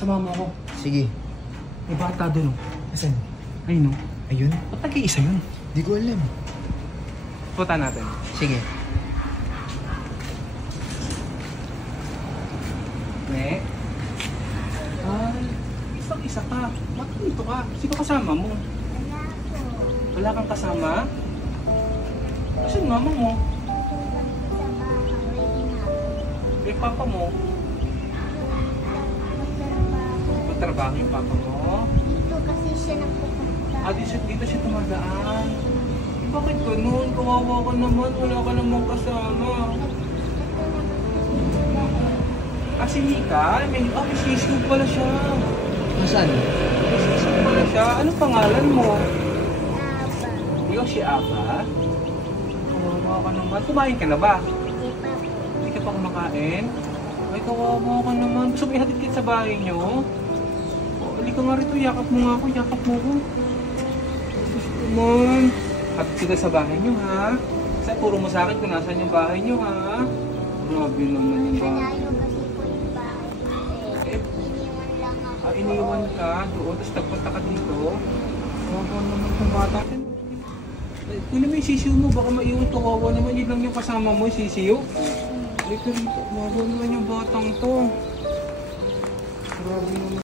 Sama mo ako. Sige. May bata doon, oh. Asan? Ayun, oh. Ayun? Ba't nag-iisa yun? Di ko alam. Punta natin. Sige. Ne? Ay, isang-isa ka. Bakit dito ka? Sino kasama mo? Wala po. Wala kang kasama? Asan mama mo? Sa bahay na. Eh, papa mo? Magtrabaho. Magtrabaho yung papa mo? Dito kasi siya nagpupunta. Ah, dito siya tumagaan. Bakit ganun? Kawawa ka naman. Wala ka namang kasama. Ah, si Mika? May sisiw pala siya. Asan? May sisiw pala siya. Anong pangalan mo? Aba. Ikaw si Aba? Kawawa ka naman. Kumain ka na ba? Hindi pa po. Hindi ka pa kumakain? Ay, kawawa ka naman. Gusto mo ihatid kita sa bahay niyo? Oh, halika nga rito. Yakap mo nga ako. Yakap mo ko. Gusto naman. Hatid kita sa bahay niyo, ha? Kasi puro mo sa akin kung nasan yung bahay niyo, ha? Grabe naman yung bahay. Malayo kasi po yung bahay. Eh, Iniwan lang ako. ah, iniwan ka doon, tapos nagpunta ka dito. Kawawa naman yung bata. Kung may sisiw mo, baka maiwan to. Kawawa naman, yun lang yung kasama mo, yung sisiw. Halika rito. Kawawa naman yung batang to. Grabe naman.